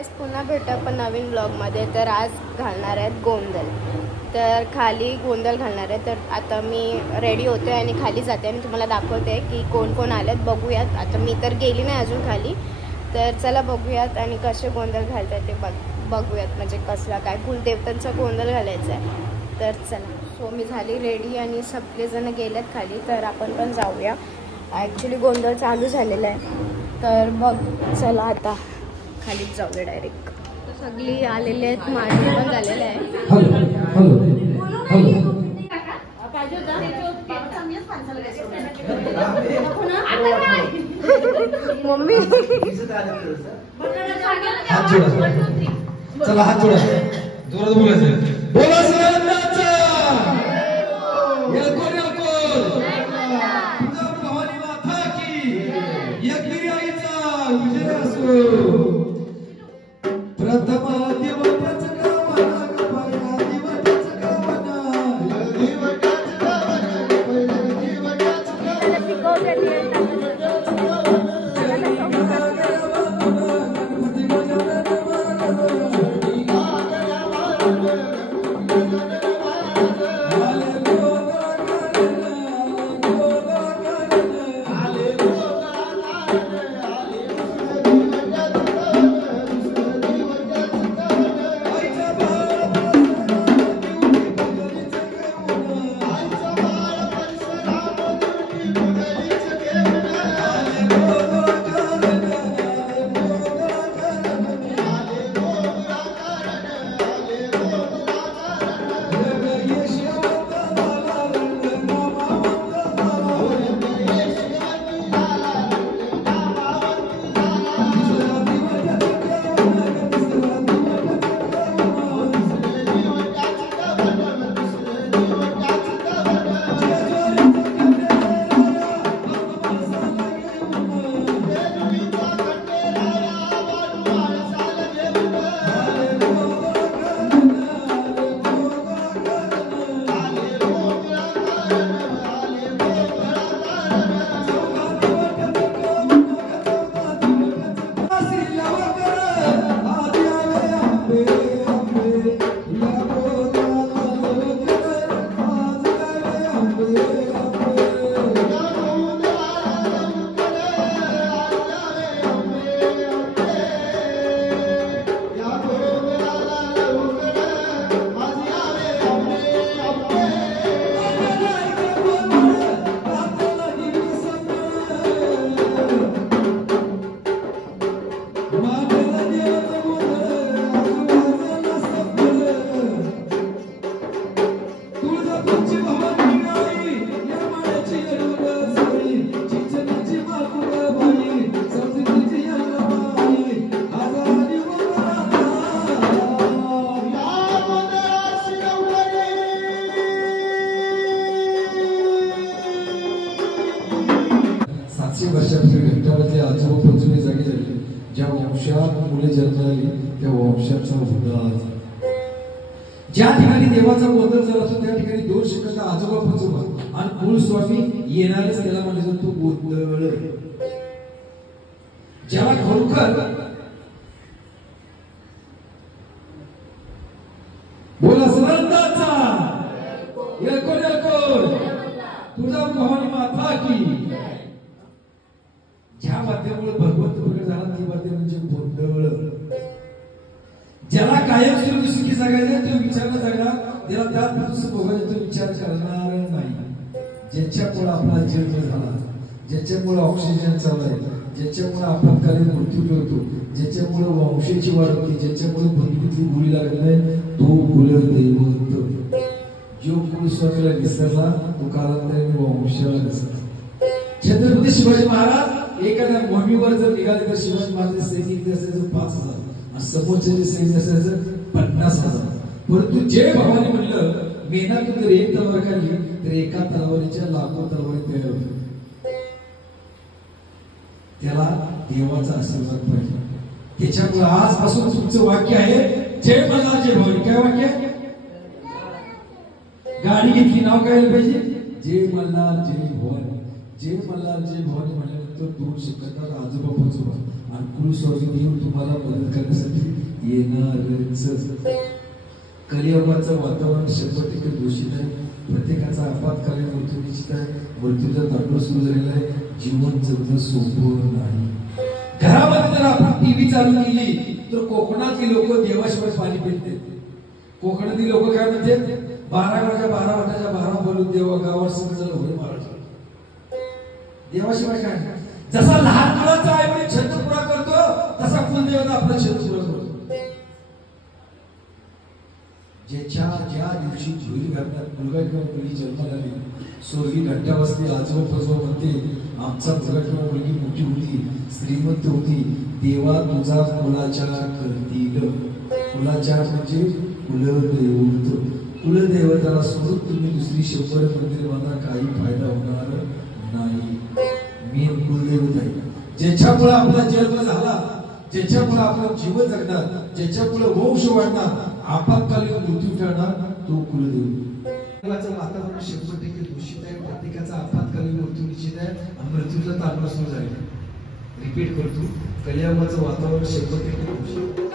Guys पुन्हा भेटू आपण नवीन ब्लॉगमध्ये. तर आज घालणार आहेत गोंधळ. तर खाली गोंधळ घालणार आहे. तर आता मी रेडी होते आणि खाली जाते आणि तुम्हाला दाखवते की कोण कोण आलेत. बघूयात. आता मी तर गेली नाही अजून खाली. तर चला बघूयात आणि कसे गोंधळ घालतात ते बघूयात. म्हणजे कसला काय कुलदेवतांचा गोंधळ घालायचा आहे. तर चला. सो मी झाली रेडी आणि सगळेजण गेलेत खाली. तर आपण पण जाऊया. ॲक्च्युली गोंधळ चालू झालेला आहे. तर बघ चला आता खालीच जाऊया डायरेक्ट. सगळी आलेले आहेत. माझे पण झालेले आहे. मम्मी चला हात जोडा. जोरात बोलायचं. बोला सगळ्यांचा येलकोर येलकोर भवानी माता की एकविरी आईचा विजय असो. प्रथम देवताचं गावाला पहिला देवताचं गावाला देवताचं गावाला पहिला देवताचं गावाला वर्षापूर्वी घंटामध्ये आजोबा पंचमी जागी झाली. ज्या वंशात मुले जन्माली त्या वंशाचा भूत. ज्या ठिकाणी देवाचा गोंधळ झाला असतो त्या ठिकाणी 2 सेकंद आजोबा पंचोबा आणि कुलस्वामी येणारच. त्याला म्हणजे जातो गोंधळ. ज्याला खरोखर बोला सनंदाचा येलकोर येलकोर तुझा भवानी माता की. ज्या माध्यमामुळे भगवंत प्रकट झाला ती माध्यम म्हणजे गोंधळ. ज्याला कायम सुखी जगायचं तो विचार जगणार. त्याला त्यात भोगायचा तो विचार करणार नाही. ज्याच्यामुळे आपला जन्म झाला, ज्याच्यामुळे ऑक्सिजन चालू आहे, ज्याच्यामुळे आपत्कालीन मृत्यू होतो, ज्याच्यामुळे वंशाची वाढ होती, ज्याच्यामुळे बंधुकीतली गोळी लागत नाही तो कुलदैवत. जो कुलस्वामीला विसरला तो कालांतराने वंशाला विसरला. छत्रपती शिवाजी महाराज एखाद्या मोहिमेवर जर निघाले तर शिवाजी महाराज सैनिक असायचं 5000 आणि समोरचे जे सैनिक असायचं 50,000. परंतु जय भवानी म्हणलं मेनातून जर एक तलवार काढली तर एका तलवारीच्या लाखो तलवारी तयार होते. त्याला देवाचा आशीर्वाद पाहिजे. त्याच्यामुळे आजपासून तुमचं वाक्य आहे जय मल्हार जय भवानी. काय वाक्य? गाडी घेतली नाव काय पाहिजे? जय मल्हार जय भवानी. जय मल्हार जय भवानी म्हणल्यानंतर फक्त 2 सेकंदात आजोबा पोचवा आणि कुलस्वामी येऊन तुम्हाला मदत करण्यासाठी येणारच. कलियुगाचं वातावरण 100% दूषित आहे. प्रत्येकाचा आपत्कालीन मृत्यू निश्चित आहे. मृत्यूचा तांडव सुरू झालेला आहे. जीवन जगणं सोपं नाही. घरामध्ये जर आपण टीव्ही चालू केली तर कोकणातली लोक देवाशिवाय पाणी पित नाहीत. कोकणातली लोक काय म्हणते, 12 गावच्या 12 वाटाच्या 12 बोलून देवा गावावर समजलं होय महाराज. देवाशिवाय काय? जसा लहान मुलाचा आई वडील छंद पुरा करतो तसा कुलदेवता आपला छंद पुरा करतो. ज्याच्या ज्या दिवशी झोळी घालतात मुलगा किंवा मुलगी जन्माला आली, स्वर्गी घंटा वाजते, आजोबा पजवा म्हणते, आमचा मुलगा किंवा मुलगी मोठी होती, श्रीमंत होती, देवा तुझा कुलाच्या करतील. कुलाच्या म्हणजे कुलदेवत. कुलदेवताला सोडून तुम्ही दुसरी 100 मंदिर बांधा, काही फायदा होणार नाही. मेन कुलदेवत आहे. ज्याच्यामुळे आपला जन्म झाला, ज्याच्यामुळे आपण जीवन जगणार, ज्याच्यामुळे वंश वाढणार, आपत्कालीन मृत्यू टळणार, तो कुलदेव. वातावरण 100% दूषित आहे. प्रत्येकाचा आपत्कालीन मृत्यू निश्चित आहे आणि मृत्यूचा तांडव सुरू झाला. रिपीट करतो, कलियुगाचं वातावरण 100% दूषित.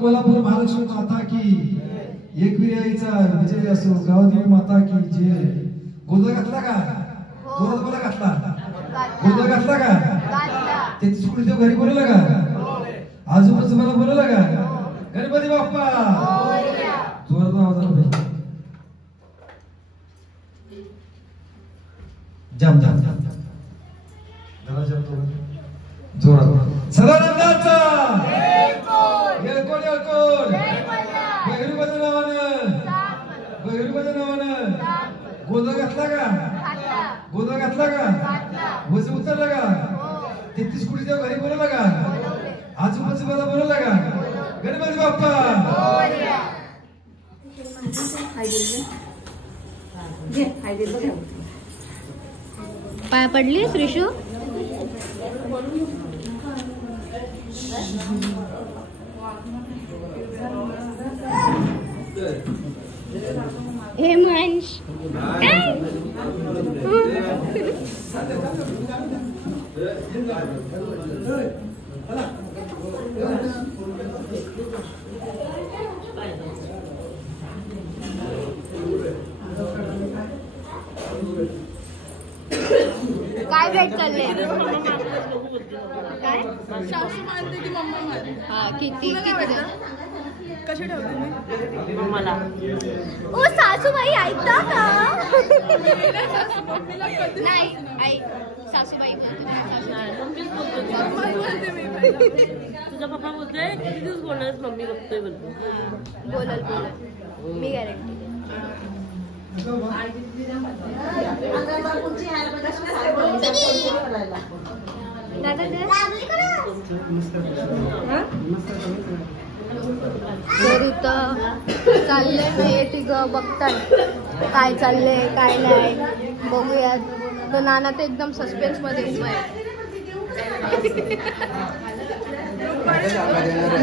कोल्हापूर महालक्ष्मी माता की, एकविराईचा विजय असो, गावदेवी माता की जय. गोंधळ घातला का? जोरात बोला, घातला. गोंधळ घातला का? ते सुखदेव घरी बोलवलं का? आजोबाचं मला बोलवलं का? गणपती बाप्पा जोरात आवाज आला. जाम जाम जाम जरा जाम जोरात. सदानंदाचा येळकोट येळकोट बहिरुबाच्या नावानं, बहिरुबाच्या नावानं. गोंधळ घातला का? गोंधळ घातला का? वज उतरला का? 33 कोटी देव घरी बोलवला का? आजोबाचं मला बोलवलं का? गणपती बाप्पा पाय पडली श्रीशू? हेमांश काय भेट चालले? काय सासू मानते की मम्मा मानते? हा किती किती कशी ठेवते मला ओ सासूबाई ऐकता का? नाही आई सासूबाई तुझा पप्पा बोलतोय किती दिवस बोलणार मम्मी बघतोय बोलतो बोलल बोलल मी गॅरंटी तर इथं चाललंय नाही तिघं बघतात काय चाललंय काय नाही बघूयात. तर नाना तर एकदम सस्पेन्स मध्ये उभा आहे.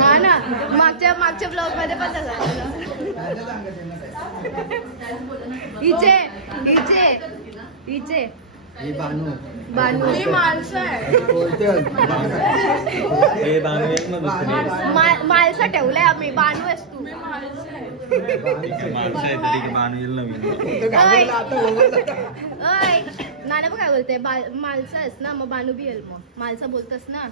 हा ना मागच्या ब्लॉग मध्ये पण तसं हिचे हिचे हिचे बानू ही माणसं आहे. मालसा ठेवलाय आम्ही. बानू आहेस तू. नाना बघ काय बोलते मालसा आहेस ना मग बानू बी येईल. मग मालसा बोलतस ना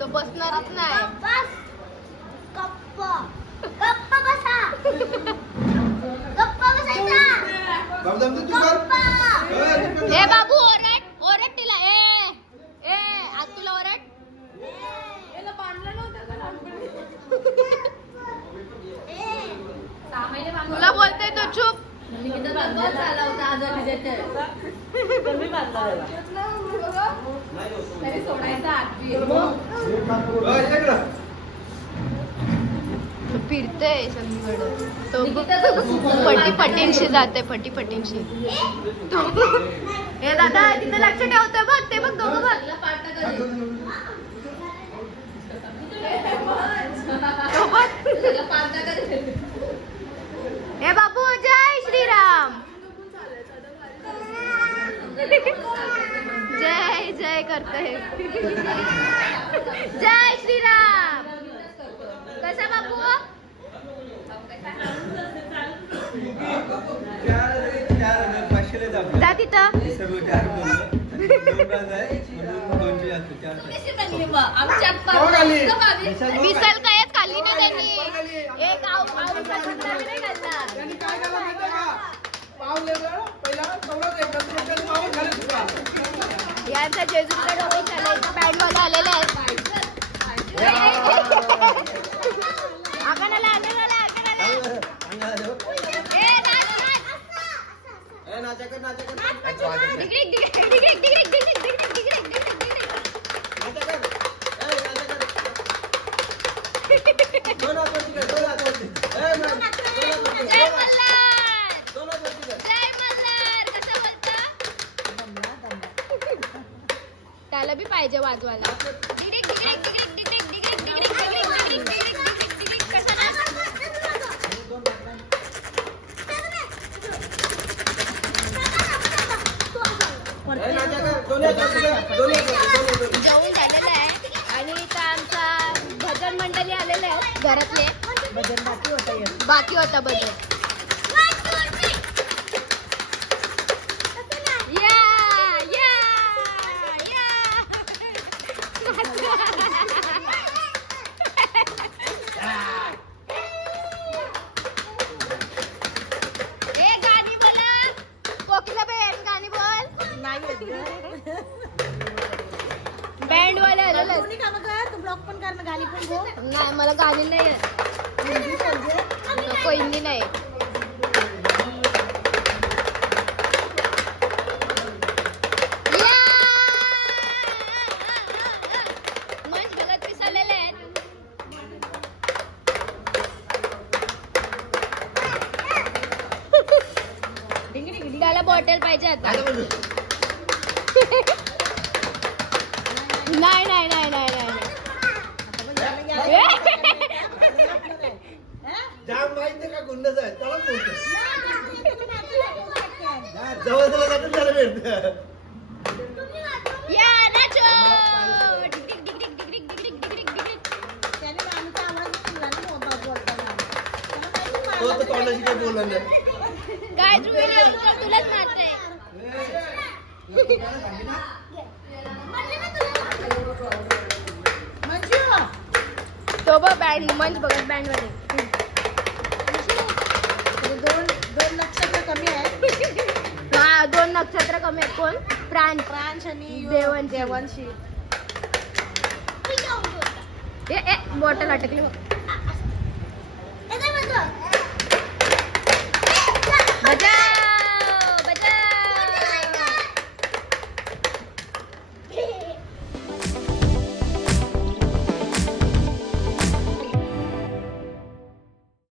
तो बसणारच नाही. ए बाबू ओरड ओरड तिला. ए आज तुला ओरड. तुला बोलते तो चुप. फिरते सगळीकडे. तो फटीफटींशी जाते फटीफटींशी. हे दादा तिथं लक्ष ठेवतोय बघ. ते बघ दोघं बघ. हे बाबू जय श्रीराम. जय जय करते. जय श्रीराम. कसा बाबू जा तिथं. विसल कायच खाल्ली ना त्यांनी. एक यांचा जेजुरीला डोळे झाले. बँडवाला आलेला आहे. त्याला बी पाहिजे वाजवायला. जाऊन झालेलं आहे. आणि इथं आमचा भजन मंडळी आलेले आहेत घरातले. बाकी होता भजन. बँड वाले आलेले नाही. मला गाणी नाही कोणी नाही. बॉटल पाहिजे आता. नाही नाही नाही नाही नाही जाम माहिती का गुंडच आहे त्याला बोलतो जवळ जवळ जातं त्याला भेटतं. या नाचो. तो तर तोंडाशी काही बोलला नाही. काय तुलाच मारतंय. तो बघ बँड मंच बघत बँड मध्ये 2 नक्षत्र कमी आहे. हा 2 नक्षत्र कमी आहेत. कोण? प्रांश आणि देवांशी. ए बॉटल अटकली.